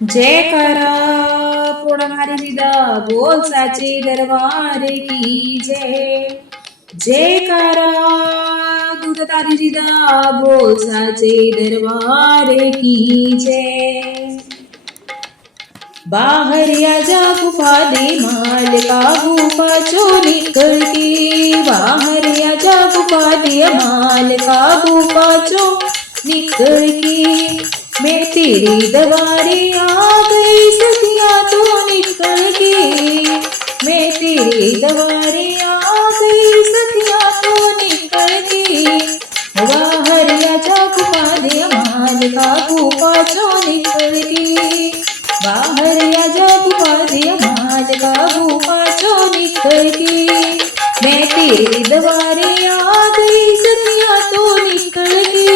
जयकारा पोड़ामारी दीदा बोल साचे दरबार की जय। जयकारा दूध तारी दीदा बोल साचे दरबार की जय। बाहर आजा गुफा दे माल का गुफा चो निकल के। बाहर आजा गुफा दे माल का गुफा चो निकल के। मैं तेरी दवारे आ गई सखिया तो निकल के। मैं तेरी दवारे आ गई सखिया तो निकल के। बाहर आजा गुफा दे माल का गुफा चो निकल के। बाहर आजा गुफा दे माल का गुफा चो निकल के। मैं तेरे दवारे आ गई सखिया तो निकल के।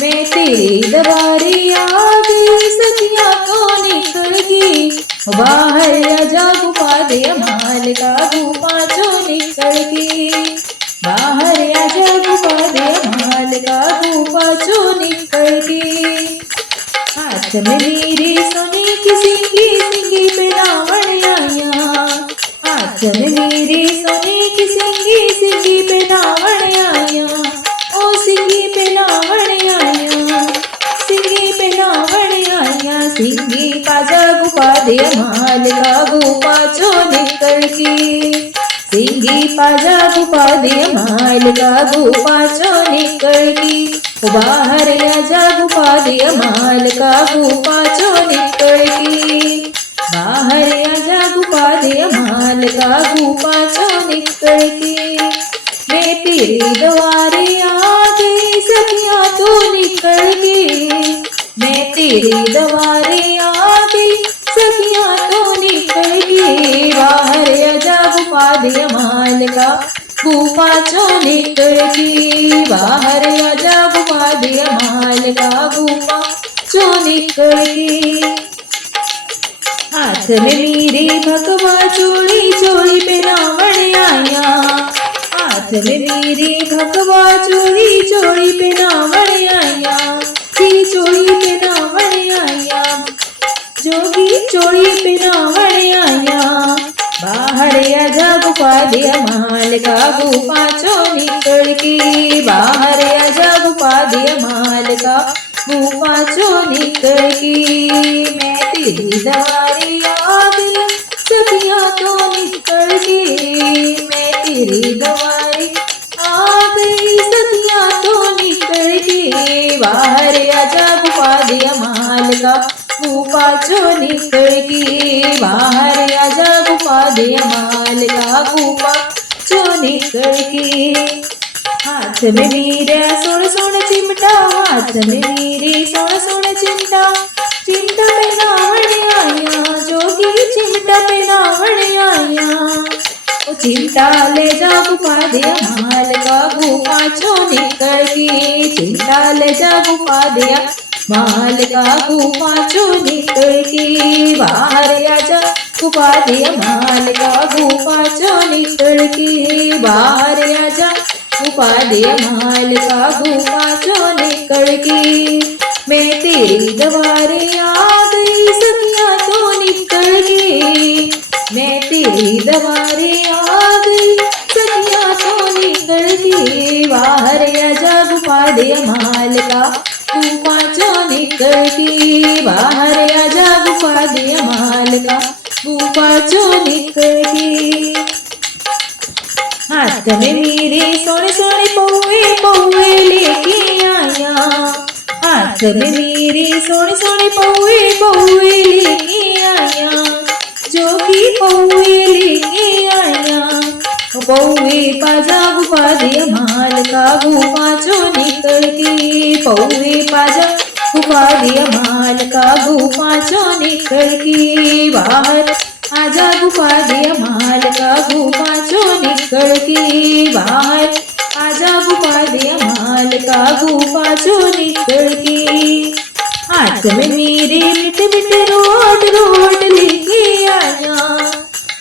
मैं तेरे दवारे आ गई सखिया तो निकल के। बाहर आजा गुफा दे माल का गुफा चो निकल के। बाहर आजा गुफा दे माल का गुफा चो निकल के। हाथ में मेरे सोने की सिंगी सिंगी पे रावण आया। हाथ में मेरे सोने की सिंगी सिंगी पे रावण आया। ओ सिंगी पे रावण आया। सिंगी पे रावण आया। सिंगी पाजा गुफा दे माल का गुफा चो निकल के। सिंगी पाजा गुफा दे माल का गुफा चो निकल के। बाहर आजा गुफा दे माल का गुफा चो निकल के। बाहर आजा गुफा दे माल का गुफा चो निकल के। मैं तेरे द्वारे आ गई सखिया तो निकल के। मैं तेरे द्वारे आ गई सखिया तो निकल के। बाहर आजा गुफा दे माल का गुफा चो निकल के। बाहर आजा गुफा दे माल का गुफा चो निकल के। हाथ में मेरे भगवा चोली चोली पे रावण आया। हाथ में मेरे भगवा चोली चोली पे रावण आया। की चोली पे रावण आया। जोगी चोली पे रावण आया। बाहर आजा गुफा दे माल का गुफा चो निकल के। बाहर आजा गुफा दे माल का गुफा चो निकल के। मैं तेरी दवारे आ गई सखिया तो निकल के। मैं तेरी दवारे आ गई सखिया तो निकल के। बाहर आजा गुफा दे माल का गुफा चो निकल के। बाहर आजा गुफा दे माल का गुफा चो निकल के। हाथ में मेरे सोन सोन चिमटा। हाथ में मेरे सोन सोन चिमटा। चिमटा पे रावण आया। जोगी चिमटा पे रावण आया। ओ चिमटा ले जा गुफा दे माल का गुफा चो निकल के। चिमटा ले जा गुफा दे माल का गुफा चो निकल के। बाहर आजा गुफा दे माल का गुफा चो निकल के। बाहर आजा गुफा दे माल का गुफा चो निकल के। मैं तेरी दवारे आ गई सखिया तो निकल के। मैं तेरी दवारे आ गई सखिया तो निकल के। बाहर आजा गुफा दे माल का गुफा चो निकल के। बाहर आजा गुफा दे माल का गुफा चो निकल के। हाथ में मेरे सोने सोने पौए पौए लेके आया। हाथ में मेरे सोने सोने पौए पौए लेके आया। जोगी पौए लेके आया। पौए पाजा गुफा दे माल का गुफा चो निकल के। पौए पाजा गुफा दे माल का गुफा चो निकल के। बाहर आजा गुफा दे माल का गुफा चो निकल के। बाहर आजा गुफा दे माल का गुफा चो निकल के। हाथ में मेरे मीठे मीठे रोट रोट लेके आया।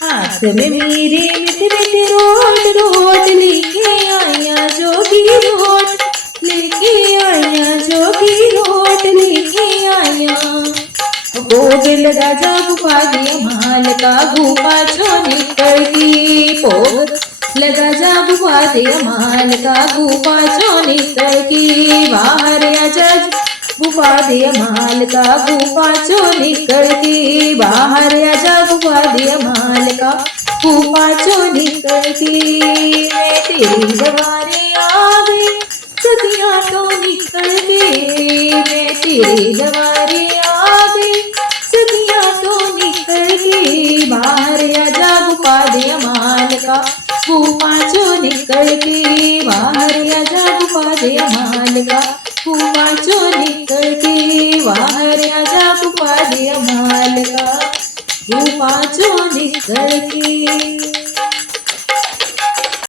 हाथ में मेरे मीठे मीठे रोट रोट लेके आया। जोगी रोट लेके आया। जोगी रोट लेके आया। भोग लगा जा गुफा दिया माल का गुफा चो निकल की भोग लगा जा गुफा दिया माल का गुफा चो निकल की बाहर आजा गुफा दिया माल का गुफा चो निकल की बाहर आजा गुफा दिया माल का गुफा चो निकल की मैं तेरी दवारे आ गई सदियां तो निकल गई मैं तेरे दवारे आ गई सदियां तो निकल गई बाहर आजा गुफा दिया माल का गुफा चो निकल गई बाहर आजा गुफा दिया माल का गुफा चो निकल गई बाहर आजा गुफा दिया माल का गुफा चो निकल के